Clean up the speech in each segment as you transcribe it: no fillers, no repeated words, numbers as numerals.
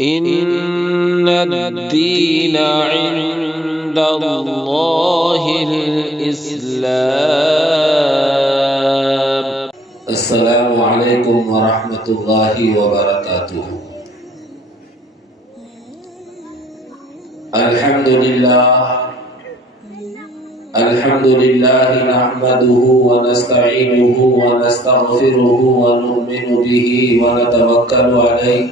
إن الدين عند الله الإسلام. السلام علیکم ورحمۃ اللہ وبرکاتہ. الحمد للہ نحمده ونستعینه ونستغفره ونؤمن به ونتوکل علیہ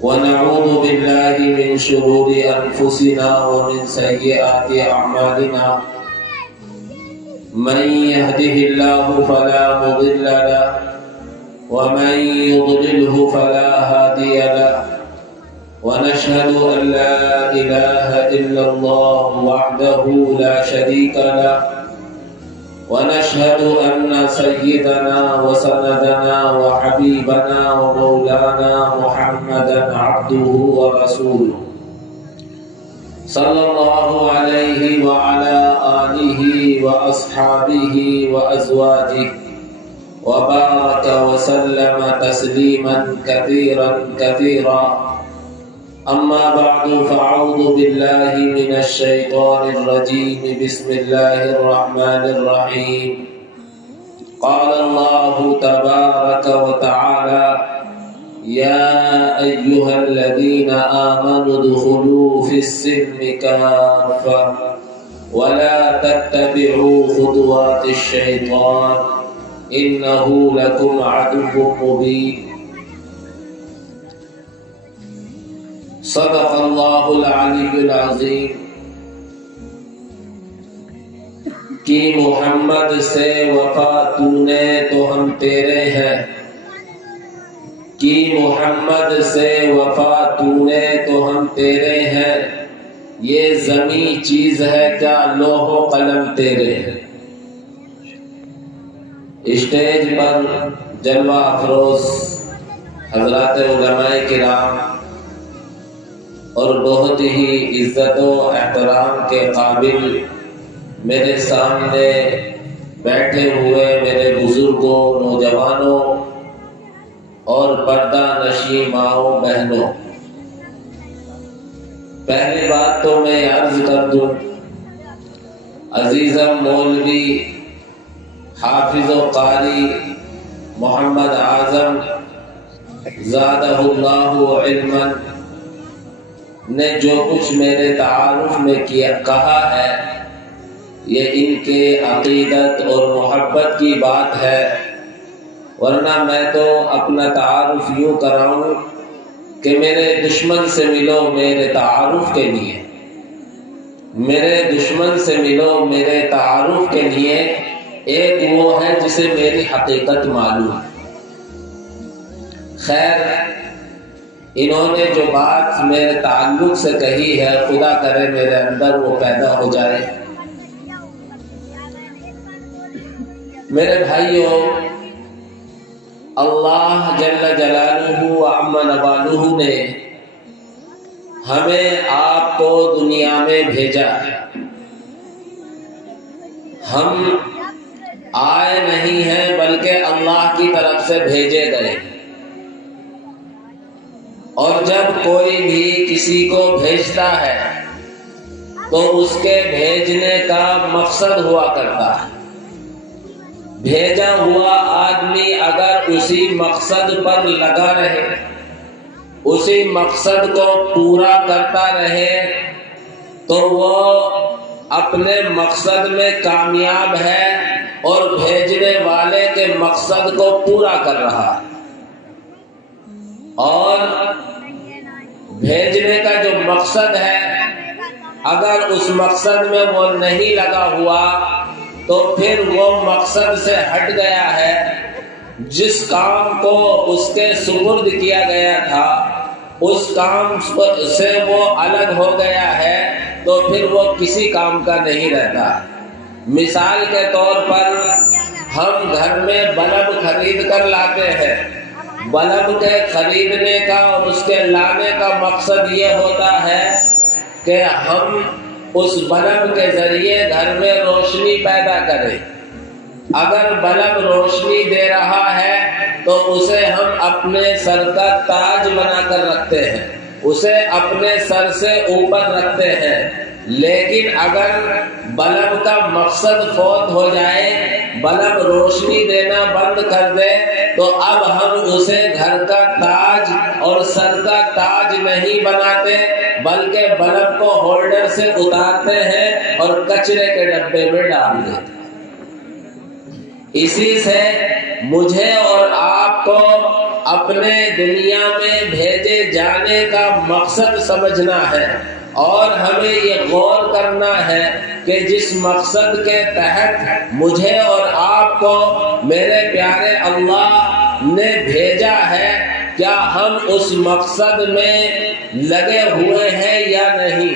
ونعوذ باللہ من شرور انفسنا ومن سیئات اعمالنا. من يهده الله فلا مضل له ومن يضلله فلا هادي له. ونشهد أن لا إله إلا الله وحده لا شريك له. ونشهد أن سيدنا وسندنا وحبيبنا ومولانا محمدا عبده ورسوله صلى الله عليه وعلى آله وأصحابه وأزواجه وبارك وسلم تسليما كثيرا كثيرا. أما بعد فأعوذ بالله من الشيطان الرجيم. بسم الله الرحمن الرحيم. قال الله تبارك وتعالى: يا أيها الذين آمنوا ادخلوا في السلم كافة ولا تتبعوا خطوات الشيطان إنه لكم عدو مبين. صدق اللہ العلی العظیم. کی محمد سے وفا تو نے تو ہم تیرے ہیں. کی محمد سے وفا تو نے تو ہم تیرے ہیں. یہ زمیں چیز ہے کیا لوح و قلم تیرے ہیں. اسٹیج پر جلوہ افروز حضرات علماء کرام اور بہت ہی عزت و احترام کے قابل میرے سامنے بیٹھے ہوئے میرے بزرگوں، نوجوانوں اور پردہ نشین ماؤں بہنوں، پہلی بات تو میں عرض کر دوں، عزیزم مولوی حافظ و قاری محمد اعظم زادہ اللہ علما نے جو کچھ میرے تعارف میں کہا ہے، یہ ان کے عقیدت اور محبت کی بات ہے. ورنہ میں تو اپنا تعارف یوں کراؤں کہ میرے دشمن سے ملو میرے تعارف کے لیے، میرے دشمن سے ملو میرے تعارف کے لیے. ایک وہ ہے جسے میری حقیقت معلوم. خیر، انہوں نے جو بات میرے تعلق سے کہی ہے، خدا کرے میرے اندر وہ پیدا ہو جائے. میرے بھائیوں، اللہ جل جلالہ و عم نوالہ نے ہمیں آپ کو دنیا میں بھیجا. ہم آئے نہیں ہیں بلکہ اللہ کی طرف سے بھیجے گئے. اور جب کوئی بھی کسی کو بھیجتا ہے تو اس کے بھیجنے کا مقصد ہوا کرتا ہے. بھیجا ہوا آدمی اگر اسی مقصد پر لگا رہے، اسی مقصد کو پورا کرتا رہے، تو وہ اپنے مقصد میں کامیاب ہے اور بھیجنے والے کے مقصد کو پورا کر رہا ہے. اور بھیجنے کا جو مقصد ہے، اگر اس مقصد میں وہ نہیں لگا ہوا تو پھر وہ مقصد سے ہٹ گیا ہے. جس کام کو اس کے سپرد کیا گیا تھا اس کام سے وہ الگ ہو گیا ہے، تو پھر وہ کسی کام کا نہیں رہتا. مثال کے طور پر ہم گھر میں بلب خرید کر لاتے ہیں. بلب کے خریدنے کا اور اس کے لانے کا مقصد یہ ہوتا ہے کہ ہم اس بلب کے ذریعے گھر میں روشنی پیدا کریں. اگر بلب روشنی دے رہا ہے تو اسے ہم اپنے سر کا تاج بنا کر رکھتے ہیں، اسے اپنے سر سے اوپر رکھتے ہیں، لیکن اگر بلب کا مقصد فوت ہو جائے، بلب روشنی دینا بند کر دے، تو اب ہم اسے گھر کا تاج اور سر کا تاج نہیں بناتے، بلکہ بلب کو ہولڈر سے اتارتے ہیں اور کچرے کے ڈبے میں ڈال دیتے ہیں۔ اسی سے مجھے اور آپ کو اپنے دنیا میں بھیجے جانے کا مقصد سمجھنا ہے، اور ہمیں یہ غور کرنا ہے کہ جس مقصد کے تحت مجھے اور آپ کو میرے پیارے اللہ نے بھیجا ہے، کیا ہم اس مقصد میں لگے ہوئے ہیں یا نہیں؟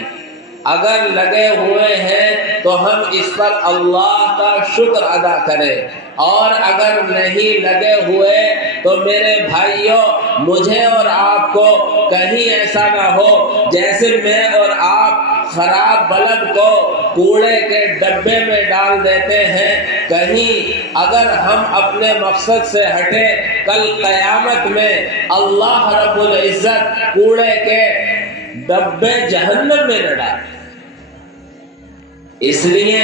اگر لگے ہوئے ہیں تو ہم اس پر اللہ کا شکر ادا کریں، اور اگر نہیں لگے ہوئے تو میرے بھائیوں، مجھے اور آپ کو کہیں ایسا نہ ہو جیسے میں اور آپ خراب بلب کو کوڑے کے ڈبے میں ڈال دیتے ہیں، کہیں اگر ہم اپنے مقصد سے ہٹے کل قیامت میں اللہ رب العزت کوڑے کے ڈبے جہنم میں نہ ڈالے۔ اس لیے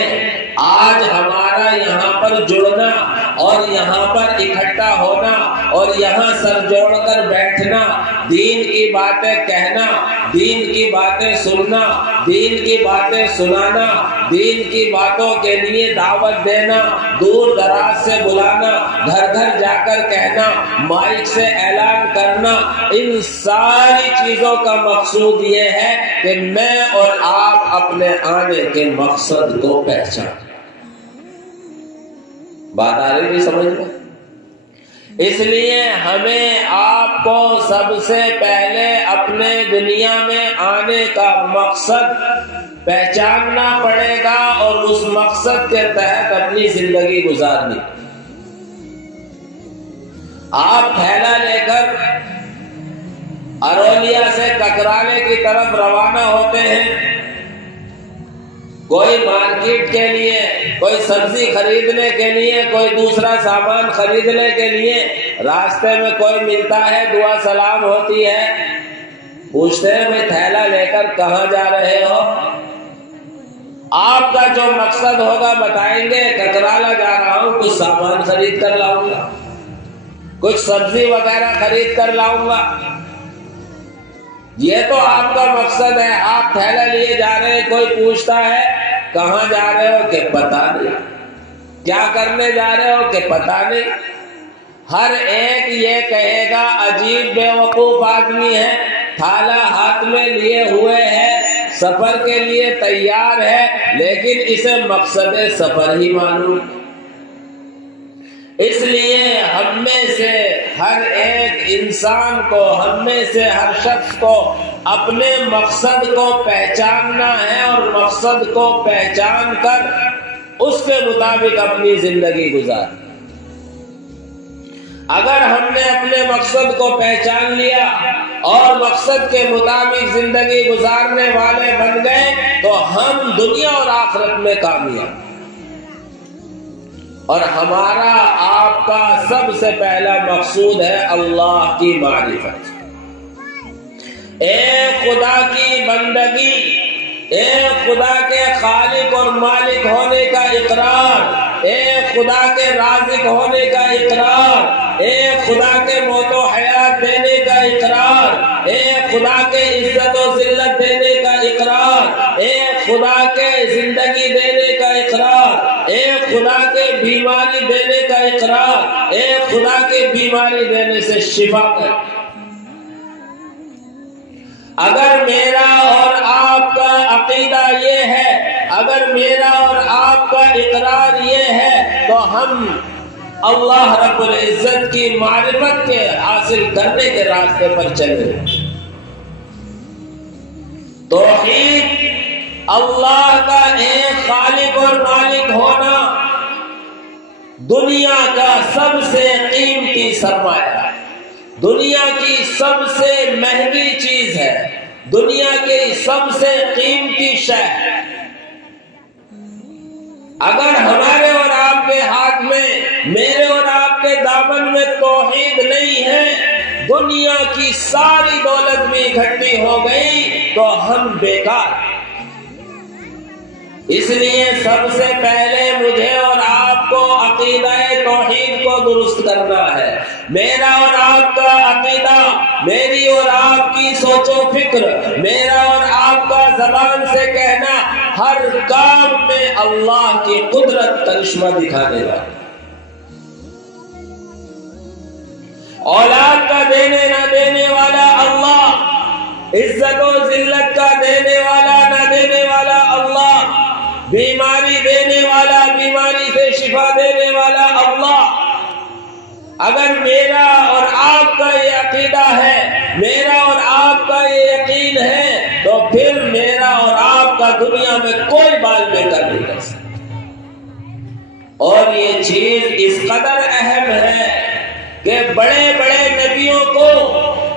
آج ہمارا یہاں پر جڑنا اور یہاں پر اکٹھا ہونا اور یہاں سر جوڑ کر بیٹھنا، دین کی باتیں کہنا، دین کی باتیں سننا، دین کی باتیں سنانا، دین کی باتوں کے لیے دعوت دینا، دور دراز سے بلانا، گھر گھر جا کر کہنا، مائک سے اعلان کرنا، ان ساری چیزوں کا مقصود یہ ہے کہ میں اور آپ اپنے آنے کے مقصد کو پہچان۔ بات آ رہی نہیں سمجھ میں؟ اس لیے ہمیں آپ کو سب سے پہلے اپنے دنیا میں آنے کا مقصد پہچاننا پڑے گا اور اس مقصد کے تحت اپنی زندگی گزارنی۔ آپ تھیلا لے کر ارولیا سے ککرالے کی طرف روانہ ہوتے ہیں، کوئی مارکیٹ کے لیے، کوئی سبزی خریدنے کے لیے، کوئی دوسرا سامان خریدنے کے لیے، راستے میں کوئی ملتا ہے، دعا سلام ہوتی ہے، پوچھتے ہیں بھائی تھیلا لے کر کہاں جا رہے ہو؟ آپ کا جو مقصد ہوگا بتائیں گے، ککرالا جا رہا ہوں، کچھ سامان خرید کر لاؤں گا، کچھ سبزی وغیرہ خرید کر لاؤں گا۔ یہ تو آپ کا مقصد ہے، آپ تھیلا لیے جا رہے ہیں، کوئی پوچھتا ہے کہاں جا رہے ہو کہ پتہ نہیں، کیا کرنے جا رہے ہو کہ پتہ نہیں۔ ہر ایک یہ کہے گا عجیب بے وقوف آدمی ہے، تھالا ہاتھ میں لیے ہوئے ہے، سفر کے لیے تیار ہے، لیکن اسے مقصد سفر ہی معلوم۔ اس لیے ہم میں سے ہر ایک انسان کو، ہم میں سے ہر شخص کو اپنے مقصد کو پہچاننا ہے، اور مقصد کو پہچان کر اس کے مطابق اپنی زندگی گزار۔ اگر ہم نے اپنے مقصد کو پہچان لیا اور مقصد کے مطابق زندگی گزارنے والے بن گئے تو ہم دنیا اور آخرت میں کامیاب۔ اور ہمارا آپ کا سب سے پہلا مقصود ہے اللہ کی معرفت، ایک خدا کی بندگی، ایک خدا کے خالق اور مالک ہونے کا اقرار، ایک خدا کے رازق ہونے کا اقرار، ایک خدا کے موت و حیات دینے کا اقرار، ایک خدا کے عزت و ذلت دینے کا اقرار، ایک خدا کے زندگی دینے کا اقرار، ایک خدا کے بیماری دینے کا اقرار، ایک خدا کے بیماری دینے سے شفا کر۔ اگر میرا اور آپ کا عقیدہ یہ ہے، اگر میرا اور آپ کا اقرار یہ ہے، تو ہم اللہ رب العزت کی معرفت کے حاصل کرنے کے راستے پر چلے۔ توحید، اللہ کا ایک خالق اور مالک ہونا دنیا کا سب سے قیمتی سرمایہ ہے، دنیا کی سب سے مہنگی چیز ہے، دنیا کی سب سے قیمتی شے ہے۔ اگر ہمارے اور آپ آپ کے ہاتھ میں، میرے اور آپ کے دامن میں توحید نہیں ہے، دنیا کی ساری دولت بھی اکٹھی ہو گئی تو ہم بیکار۔ اس لیے سب سے پہلے مجھے اور آپ کو عقیدہ توحید کو درست کرنا ہے۔ میرا اور آپ کا عقیدہ، میری اور آپ کی سوچ و فکر، میرا اور آپ کا زبان سے کہنا ہر کام میں اللہ کی قدرت کرشمہ دکھانے والا۔ اولاد کا دینے نہ دینے والا اللہ، عزت و ذلت کا دینے والا نہ دینے والا اللہ، بیماری دینے والا، بیماری سے شفا دینے والا اللہ۔ اگر میرا اور آپ کا یہ عقیدہ ہے، میرا اور آپ کا یہ یقین ہے، تو پھر میرا اور آپ کا دنیا میں کوئی بال بےکر نہیں کر سکتا۔ اور یہ چیز اس قدر اہم ہے کہ بڑے بڑے نبیوں کو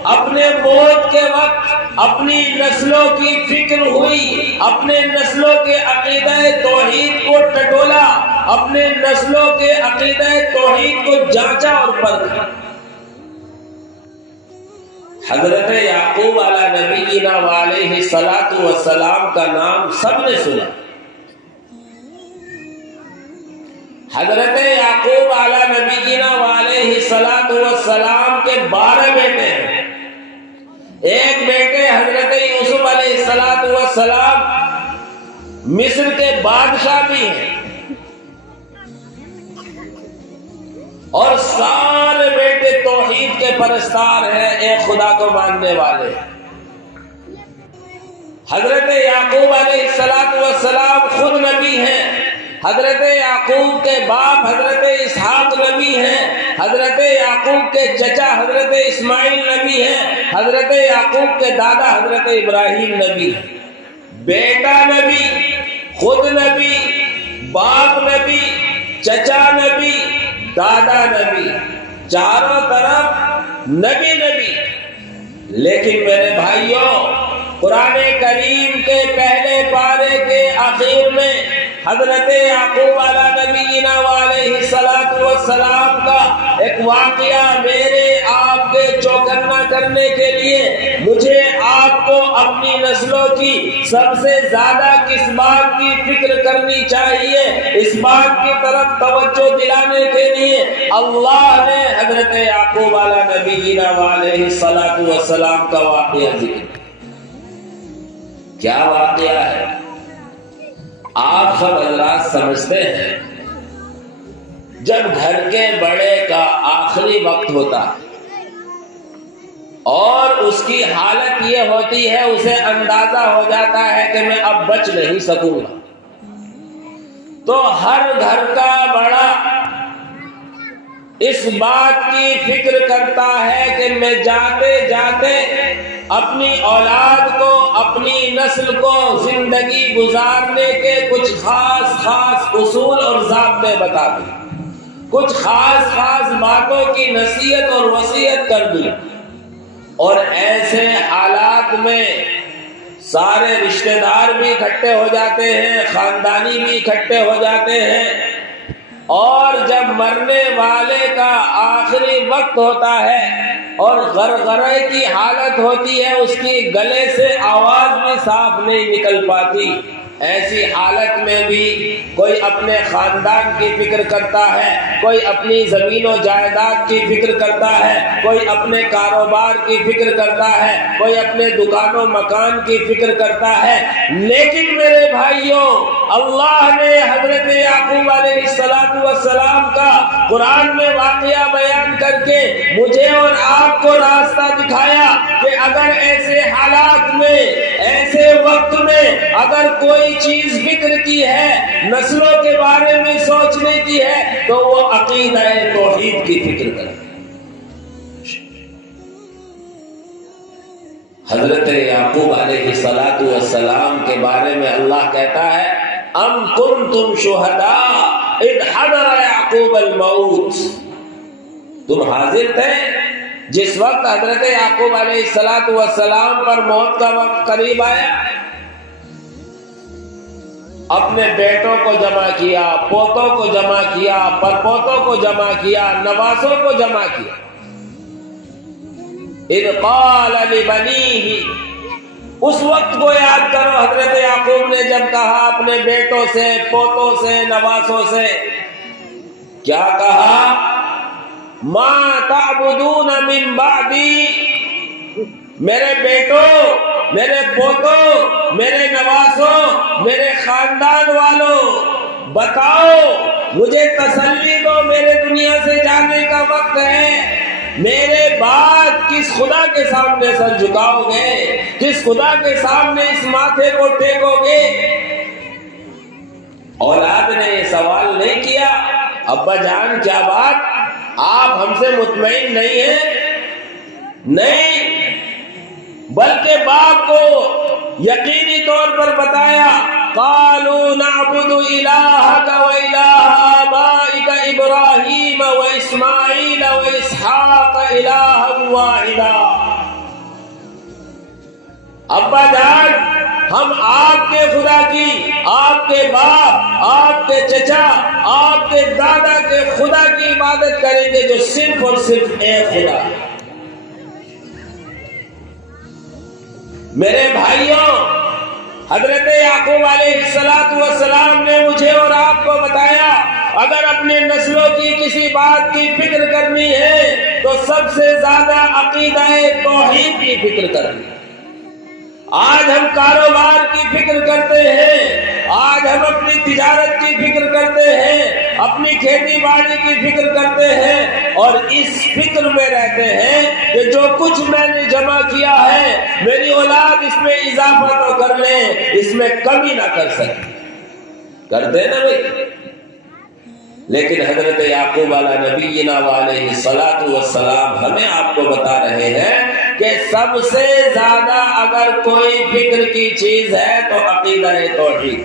اپنے موت کے وقت اپنی نسلوں کی فکر ہوئی، اپنے نسلوں کے عقیدہ توحید کو ٹٹولا، اپنے نسلوں کے عقیدہ توحید کو جانچا اور پرکھا۔ حضرت یعقوب علیہ نبینا وعلیہ الصلاۃ والسلام کا نام سب نے سنا۔ حضرت یعقوب علیہ نبینا وعلیہ الصلاۃ والسلام کے 12 بیٹے ہیں۔ ایک بیٹے حضرت یوسف علیہ الصلاۃ والسلام مصر کے بادشاہ بھی ہیں، اور سارے بیٹے توحید کے پرستار ہیں، ایک خدا کو ماننے والے۔ حضرت یعقوب علیہ الصلاۃ والسلام خود نبی ہیں، حضرت یعقوب کے باپ حضرت اسحاق نبی ہیں، حضرت یعقوب کے چچا حضرت اسماعیل نبی ہیں، حضرت یعقوب کے دادا حضرت ابراہیم نبی ہیں۔ بیٹا نبی، خود نبی، باپ نبی، چچا نبی، دادا نبی، چاروں طرف نبی نبی۔ لیکن میرے بھائیوں، قرآن کریم کے پہلے پارے کے آخر میں حضرت یعقوب علیہ نبینا علیہ الصلاۃ والسلام کا ایک واقعہ میرے آپ کے چوکنا کرنے کے لیے مجھے آپ کو اپنی نسلوں کی سب سے زیادہ کس بات کی فکر کرنی چاہیے، اس بات کی طرف توجہ دلانے کے لیے اللہ نے حضرت یعقوب علیہ نبینا علیہ الصلاۃ والسلام کا واقعہ ذکر۔ کیا واقعہ ہے؟ آپ سب حضرات سمجھتے ہیں، جب گھر کے بڑے کا آخری وقت ہوتا ہے اور اس کی حالت یہ ہوتی ہے، اسے اندازہ ہو جاتا ہے کہ میں اب بچ نہیں سکوں گا، تو ہر گھر کا بڑا اس بات کی فکر کرتا ہے کہ میں جاتے جاتے اپنی اولاد کو، اپنی نسل کو زندگی گزارنے کے کچھ خاص اصول اور ضابطے بتا دوں، کچھ خاص باتوں کی نصیحت اور وصیت کر دوں۔ اور ایسے حالات میں سارے رشتہ دار بھی اکٹھے ہو جاتے ہیں، خاندانی بھی اکٹھے ہو جاتے ہیں، اور جب مرنے والے کا آخری وقت ہوتا ہے اور غرغرے کی حالت ہوتی ہے، اس کی گلے سے آواز بھی صاف نہیں نکل پاتی، ایسی حالت میں بھی کوئی اپنے خاندان کی فکر کرتا ہے، کوئی اپنی زمین و جائیداد کی فکر کرتا ہے، کوئی اپنے کاروبار کی فکر کرتا ہے، کوئی اپنے دکان و مکان کی فکر کرتا ہے۔ لیکن میرے بھائیوں، اللہ نے حضرت یعقوب علیہ السلام کا قرآن میں واقعہ بیان کر کے مجھے اور آپ کو راستہ دکھایا کہ اگر ایسے حالات میں، ایسے وقت میں اگر کوئی چیز فکر کی ہے، نسلوں کے بارے میں سوچنے کی ہے، تو وہ عقیدہ توحید کی فکر کرے۔ حضرت یعقوب علیہ السلام کے بارے میں اللہ کہتا ہے، ام کنتم شہداء اذ حضر یعقوب الموت، تم حاضر تھے جس وقت حضرت یعقوب علیہ السلام پر موت کا وقت قریب آیا؟ اپنے بیٹوں کو جمع کیا، پوتوں کو جمع کیا، پرپوتوں کو جمع کیا، نوازوں کو جمع کیا۔ اذ قال لبنیہ، اس وقت کو یاد کرو حضرت یعقوب نے جب کہا اپنے بیٹوں سے، پوتوں سے، نوازوں سے، کیا کہا؟ ما تعبدون من بعدی، میرے بیٹوں، میرے پوتوں، میرے نوازوں، میرے خاندان والوں، بتاؤ، مجھے تسلی دو، میرے دنیا سے جانے کا وقت ہے، میرے بعد کس خدا کے سامنے سر جھکاؤ گے؟ کس خدا کے سامنے اس ماتھے کو ٹیکو گے؟ اولاد نے یہ سوال نہیں کیا، ابا جان کیا بات، آپ ہم سے مطمئن نہیں ہیں؟ نہیں، بلکہ باپ کو یقینی طور پر بتایا، قالوا نعبد الہک و الہ آبائک ابراہیم و اسماعیل و اسحاق الہا واحدا۔ ابا جان، ہم آپ کے خدا کی، آپ کے باپ، آپ کے چچا، آپ کے دادا کے خدا کی عبادت کریں گے جو صرف اور صرف ایک خدا ہے۔ میرے بھائیوں، حضرت یعقوب علیہ السلام نے مجھے اور آپ کو بتایا، اگر اپنے نسلوں کی کسی بات کی فکر کرنی ہے تو سب سے زیادہ عقیدہ توحید کی فکر کرنی ہے۔ آج ہم کاروبار کی فکر کرتے ہیں، آج ہم اپنی تجارت کی فکر کرتے ہیں، اپنی کھیتی باڑی کی فکر کرتے ہیں، اور اس فکر میں رہتے ہیں کہ جو کچھ میں نے جمع کیا ہے میری اولاد اس میں اضافہ تو کر لے، اس میں کمی نہ کر سکے۔ کرتے نا بھائی؟ لیکن حضرت یعقوب علیہ نبینا علیہ السلام ہمیں آپ کو بتا رہے ہیں کہ سب سے زیادہ اگر کوئی فکر کی چیز ہے تو عقیدہ توحید،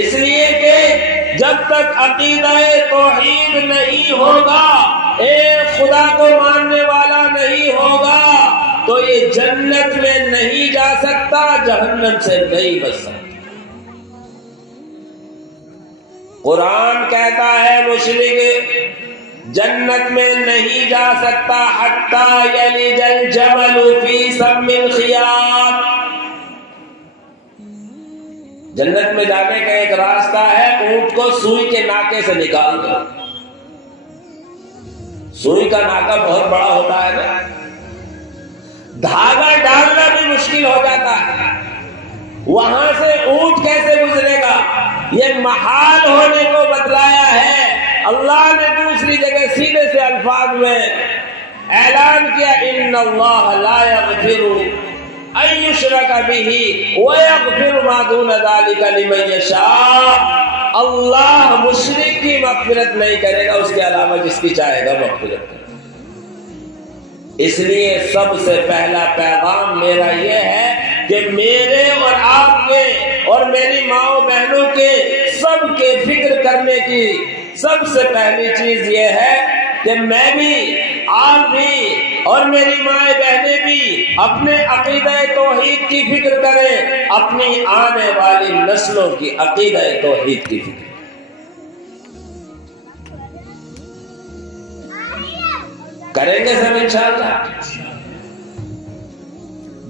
اس لیے کہ جب تک عقیدہ توحید نہیں ہوگا، ایک خدا کو ماننے والا نہیں ہوگا، تو یہ جنت میں نہیں جا سکتا، جہنم سے نہیں بچ سکتا۔ قرآن کہتا ہے مشرک جنت میں نہیں جا سکتا حتی یلج الجمل فی سم الخیاط۔ جنت میں جانے کا ایک راستہ ہے، اونٹ کو سوئی کے ناکے سے نکال دو۔ سوئی کا ناکا بہت بڑا ہوتا ہے نا، دھاگا ڈالنا بھی مشکل ہو جاتا ہے، وہاں سے اونٹ کیسے گزرے گا؟ یہ محال ہونے کو بتلایا ہے۔ اللہ نے دوسری جگہ سیدھے سے الفاظ میں اعلان کیا، ان اللہ لا یغفر ان یشرک بہ ویغفر ما دون ذلک لمن یشاء۔ اللہ مشرک کی مغفرت نہیں کرے گا، اس کے علاوہ جس کی چاہے گا مغفرت کرے گا۔ اس لیے سب سے پہلا پیغام میرا یہ ہے کہ میرے اور آپ کے اور میری ماؤں بہنوں کے سب کے فکر کرنے کی سب سے پہلی چیز یہ ہے کہ میں بھی، آپ بھی اور میری مائیں بہنیں بھی اپنے عقیدہ توحید کی فکر کریں، اپنی آنے والی نسلوں کی عقیدہ توحید کی فکر کریں گے سب انشاءاللہ۔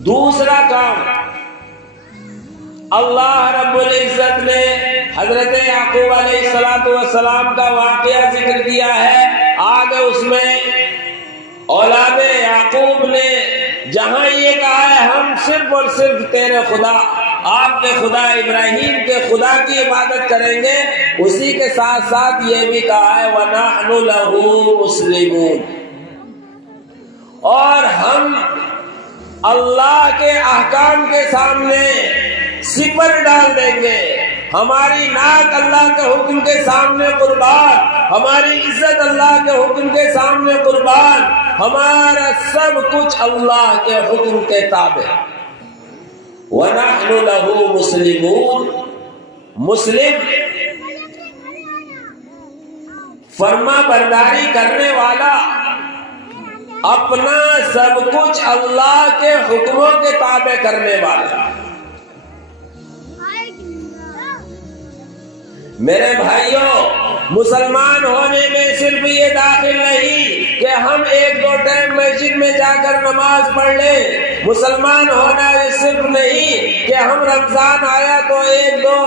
دوسرا کام، اللہ رب العزت نے حضرت یعقوب علیہ السلام کا واقعہ ذکر کیا ہے، آگے اس میں اولاد یعقوب نے جہاں یہ کہا ہے ہم صرف اور صرف تیرے خدا، آپ کے خدا ابراہیم کے خدا کی عبادت کریں گے، اسی کے ساتھ ساتھ یہ بھی کہا ہے وَنَحْنُ لَهُ مُسْلِمُونَ، اور ہم اللہ کے احکام کے سامنے سپر ڈال دیں گے، ہماری ناک اللہ کے حکم کے سامنے قربان، ہماری عزت اللہ کے حکم کے سامنے قربان، ہمارا سب کچھ اللہ کے حکم کے تابع۔ وَنَحْنُ لَهُ مُسْلِمُونَ، مسلم فرما برداری کرنے والا، اپنا سب کچھ اللہ کے حکموں کے تابع کرنے والا۔ میرے بھائیوں، مسلمان ہونے میں صرف یہ داخل نہیں کہ ہم ایک دو ٹائم مسجد میں جا کر نماز پڑھ لیں، مسلمان ہونا یہ صرف نہیں کہ ہم رمضان آیا تو ایک دو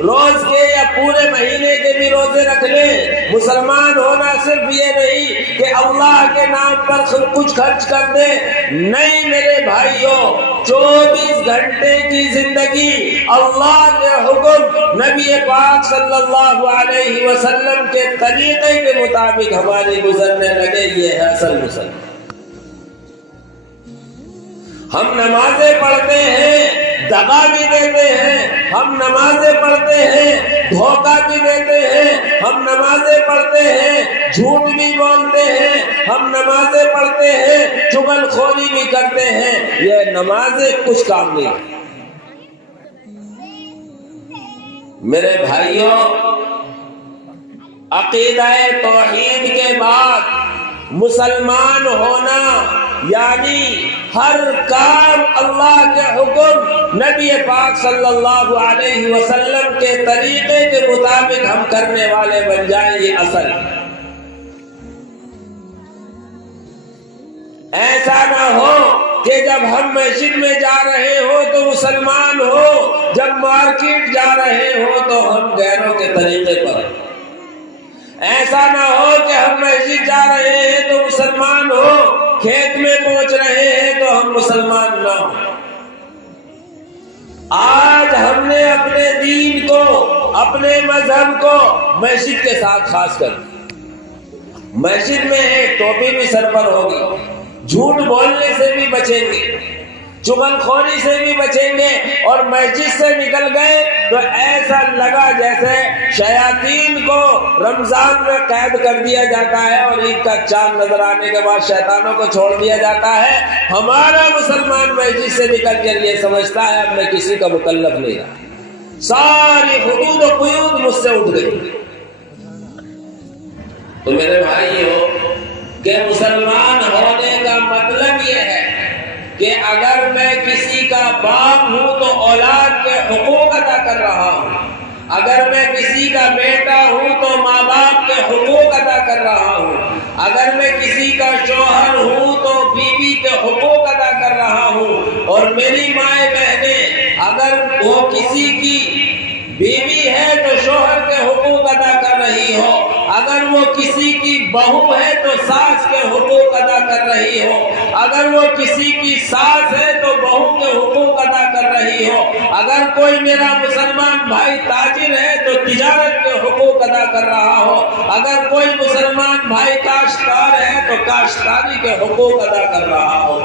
روز کے یا پورے مہینے کے بھی روزے رکھ لیں، مسلمان ہونا صرف یہ نہیں کہ اللہ کے نام پر کچھ خرچ کر دیں، نہیں میرے بھائیوں، 24 گھنٹے کی زندگی اللہ کے حکم نبی پاک صلی اللہ علیہ وسلم کے طریقے کے مطابق ہماری گزرنے لگے، یہ ہے اصل مسلمان۔ ہم نمازیں پڑھتے ہیں، دغا بھی دیتے ہیں، ہم نمازیں پڑھتے ہیں، دھوکہ بھی دیتے ہیں، ہم نمازیں پڑھتے ہیں، جھوٹ بھی بولتے ہیں، ہم نمازیں پڑھتے ہیں، چغل خوری بھی کرتے ہیں، یہ نمازیں کچھ کام نہیں۔ میرے بھائیوں، عقیدہ توحید کے بعد مسلمان ہونا یعنی ہر کام اللہ کے حکم نبی پاک صلی اللہ علیہ وسلم کے طریقے کے مطابق ہم کرنے والے بن جائیں، یہ اصل ہے۔ ایسا نہ ہو کہ جب ہم مسجد میں جا رہے ہو تو مسلمان ہو، جب مارکیٹ جا رہے ہو تو ہم غیروں کے طریقے پر۔ ایسا نہ ہو کہ ہم مسجد جا رہے ہیں تو مسلمان ہو، کھیت میں پہنچ رہے ہیں تو ہم مسلمان نہ ہو۔ آج ہم نے اپنے دین کو، اپنے مذہب کو مسجد کے ساتھ خاص کر مسجد میں ہے، ٹوپی بھی سر پر ہوگی، جھوٹ بولنے سے بھی بچیں گے، چغل خوری سے بھی بچیں گے، اور مسجد سے نکل گئے تو ایسا لگا جیسے شیاطین کو رمضان میں قید کر دیا جاتا ہے اور عید کا چاند نظر آنے کے بعد شیطانوں کو چھوڑ دیا جاتا ہے۔ ہمارا مسلمان مسجد سے نکل کے یہ سمجھتا ہے اب میں کسی کا مکلف نہیں رہا، ساری حدود و قیود مجھ سے اٹھ گئی۔ تو میرے بھائیو کہ مسلمان ہونے کا مطلب یہ ہے کہ اگر میں کسی کا باپ ہوں تو اولاد کے حقوق ادا کر رہا ہوں، اگر میں کسی کا بیٹا ہوں تو ماں باپ کے حقوق ادا کر رہا ہوں، اگر میں کسی کا شوہر ہوں تو بیوی کے حقوق ادا کر رہا ہوں، اور میری مائیں بہنیں اگر وہ کسی کی بیوی ہے تو شوہر کے حقوق ادا کر رہی ہو، اگر وہ کسی کی بہو ہے تو ساس کے حقوق ادا کر رہی ہو، اگر وہ کسی کی ساس ہے تو بہو کے حقوق ادا کر رہی ہو، اگر کوئی میرا مسلمان بھائی تاجر ہے تو تجارت کے حقوق ادا کر رہا ہو، اگر کوئی مسلمان بھائی کاشتکار ہے تو کاشتکاری کے حقوق ادا کر رہا ہو۔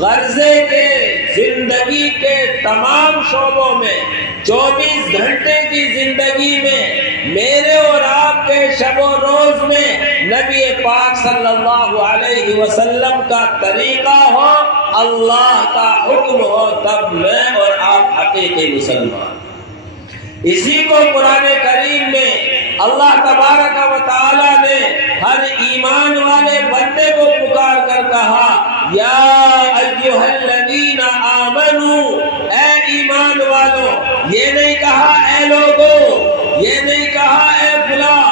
غرضے کے زندگی کے تمام شعبوں میں 24 گھنٹے کی زندگی میں میرے اور آپ کے شب و روز میں نبی پاک صلی اللہ علیہ وسلم کا طریقہ ہو، اللہ کا حکم ہو، تب میں اور آپ حقیقی مسلمان۔ اسی کو قرآن کریم میں اللہ تبارک و تعالی نے ہر ایمان والے بندے کو پکار کر کہا، یا ایھا الذین آمنو، اے ایمان والو۔ یہ نہیں کہا اے لوگو، یہ نہیں کہا اے فلاں،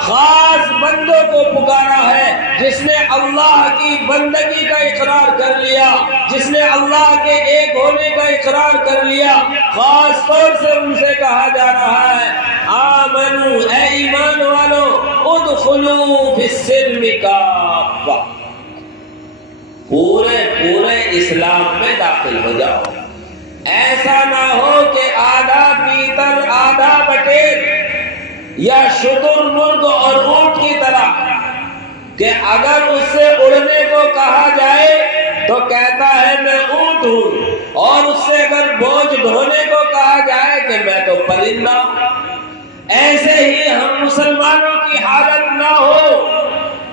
خاص بندوں کو پکارا ہے جس نے اللہ کی بندگی کا اقرار کر لیا، جس نے اللہ کے ایک ہونے کا اقرار کر لیا، خاص طور سے ان سے کہا جا رہا ہے آمنو، اے ایمان والو، ادخلوا فی السلم کافہ، پورے اسلام میں داخل ہو جاؤ۔ ایسا نہ ہو کہ آدھا پیتل آدھا بٹیر، یا شتر مرغ اور اونٹ کی طرح کہ اگر اس سے اڑنے کو کہا جائے تو کہتا ہے میں اونٹ ہوں، اور اس سے اگر بوجھ ڈھونے کو کہا جائے کہ میں تو پرندہ ہوں۔ ایسے ہی ہم مسلمانوں کی حالت نہ ہو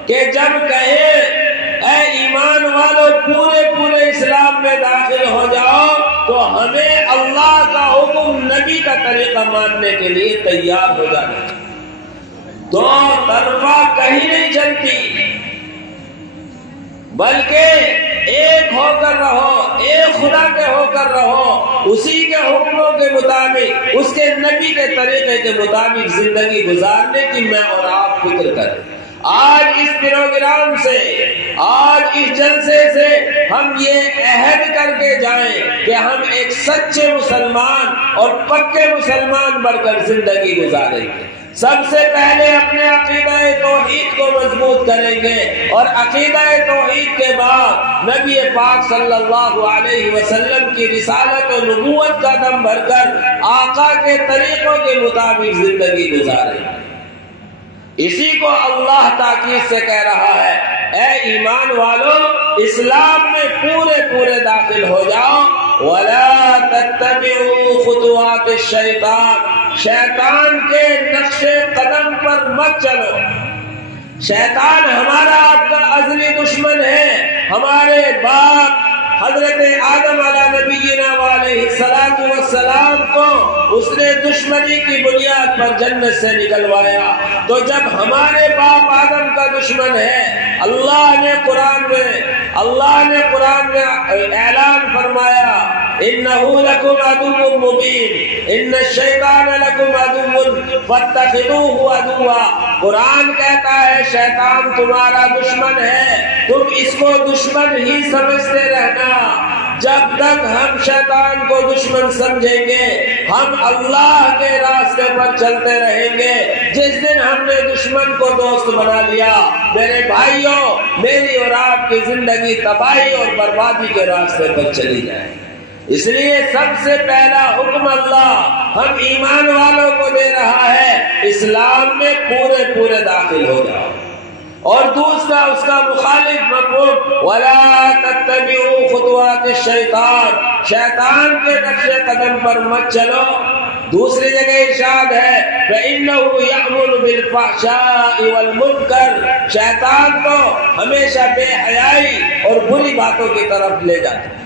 کہ جب کہیں اے ایمان والو پورے اسلام میں داخل ہو جاؤ تو ہمیں اللہ کا حکم، نبی کا طریقہ ماننے کے لیے تیار ہو جانا۔ دو طرفہ کہیں نہیں چلتی، بلکہ ایک ہو کر رہو، ایک خدا کے ہو کر رہو، اسی کے حکموں کے مطابق، اس کے نبی کے طریقے کے مطابق زندگی گزارنے کی میں اور آپ فکر کریں۔ آج اس پروگرام سے، آج اس جلسے سے ہم یہ عہد کر کے جائیں کہ ہم ایک سچے مسلمان اور پکے مسلمان بن کر زندگی گزاریں گے۔ سب سے پہلے اپنے عقیدہ توحید کو مضبوط کریں گے، اور عقیدہ توحید کے بعد نبی پاک صلی اللہ علیہ وسلم کی رسالت و نبوت کا دم بھر کر آقا کے طریقوں کے مطابق زندگی گزاریں گے۔ اسی کو اللہ تاکید سے کہہ رہا ہے، اے ایمان والو، اسلام میں پورے داخل ہو جاؤ۔ وَلَا تَتَّبِعُوا خُطُوَاتِ الشَّيْطَانِ، شیطان کے نقش قدم پر مت چلو۔ شیطان ہمارا آپ کا ازلی دشمن ہے۔ ہمارے باپ حضرت آدم علیہ نبینا علیہ السلام کو اس نے دشمنی کی بنیاد پر جنت سے نکلوایا۔ تو جب ہمارے باپ آدم کا دشمن ہے، اللہ نے قرآن میں اعلان فرمایا، إِنَّهُ لَكُمْ عَدُوٌّ مُّبِينٌ إِنَّ الشَّيْطَانَ لَكُمْ عَدُوٌّ فَاتَّخِذُوهُ عَدُوًّا۔ قرآن کہتا ہے شیطان تمہارا دشمن ہے، تم اس کو دشمن ہی سمجھتے رہنا۔ جب تک ہم شیطان کو دشمن سمجھیں گے، ہم اللہ کے راستے پر چلتے رہیں گے۔ جس دن ہم نے دشمن کو دوست بنا لیا، میرے بھائیوں، میری اور آپ کی زندگی تباہی اور بربادی کے راستے پر چلی جائے۔ اس لیے سب سے پہلا حکم اللہ ہم ایمان والوں کو دے رہا ہے، اسلام میں پورے داخل ہو جاؤ۔ اور دوسرا اس کا مخالف مفہوم، وَلَا تَتَّبِعُوا خُطُوَاتِ الشَّيْطَانِ، شیطان کے نقش قدم پر مت چلو۔ دوسری جگہ ارشاد ہے، فَإِنَّهُ يَأْمُرُ بِالْفَحْشَاءِ وَالْمُنكَرِ، شیطان کو ہمیشہ بے حیائی اور بری باتوں کی طرف لے جاتا ہے۔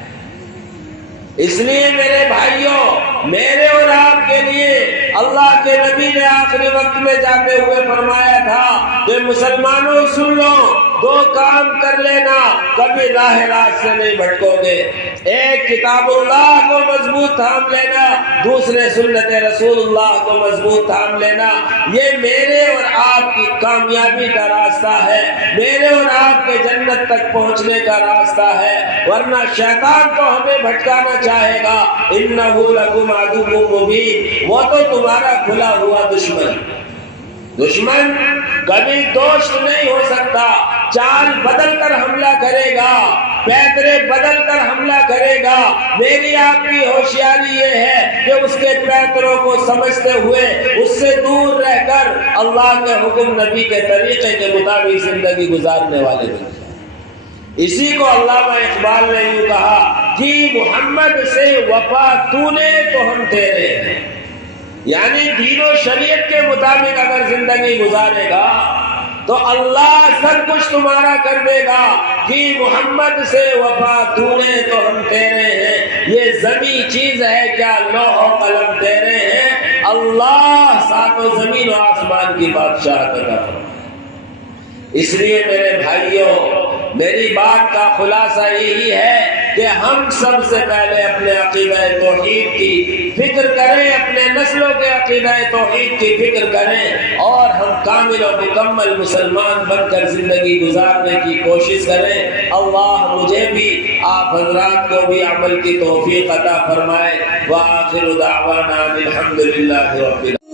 اس لیے میرے بھائیوں، میرے اور آپ کے لیے اللہ کے نبی نے آخری وقت میں جاتے ہوئے فرمایا تھا کہ مسلمانوں سن لو، دو کام کر لینا، کبھی راہ راست سے نہیں بھٹکو گے۔ ایک کتاب اللہ کو مضبوط تھام لینا، دوسرے سنت رسول اللہ کو مضبوط تھام لینا۔ یہ میرے اور آپ کی کامیابی کا راستہ ہے، میرے اور آپ کے جنت تک پہنچنے کا راستہ ہے، ورنہ شیطان تو ہمیں بھٹکانا چاہے گا۔ إِنَّهُ لَكُمْ عَدُوٌّ مُّبِينٌ، وہ تو تمہارا کھلا ہوا دشمن کبھی دوست نہیں ہو سکتا۔ چال بدل کر حملہ کرے گا، پیترے بدل کر حملہ کرے گا۔ میری آپ کی ہوشیاری یہ ہے کہ اس کے پیتروں کو سمجھتے ہوئے اس سے دور رہ کر اللہ کے حکم نبی کے طریقے کے مطابق زندگی گزارنے والے بن جائیں۔ اسی کو علامہ اقبال نے یوں کہا کہ محمد سے وفا تو نے تو ہم تیرے ہیں، یعنی دین و شریعت کے مطابق اگر زندگی گزارے گا تو اللہ سب کچھ تمہارا کر دے گا۔ کہ محمد سے وفا تو نے تو ہم تیرے ہیں، یہ زمیں چیز ہے کیا لوح و قلم تیرے ہیں، اللہ سات و زمین و آسمان کی بادشاہت عطا فرمائے۔ اس لیے میرے بھائیوں، میری بات کا خلاصہ یہی ہے کہ ہم سب سے پہلے اپنے عقیدہ توحید کی فکر کریں، اپنے نسلوں کے عقیدہ توحید کی فکر کریں، اور ہم کامل و مکمل مسلمان بن کر زندگی گزارنے کی کوشش کریں۔ اللہ مجھے بھی، آپ حضرات کو بھی عمل کی توفیق عطا فرمائے۔ وآخر دعوانا الحمدللہ رب العالمین۔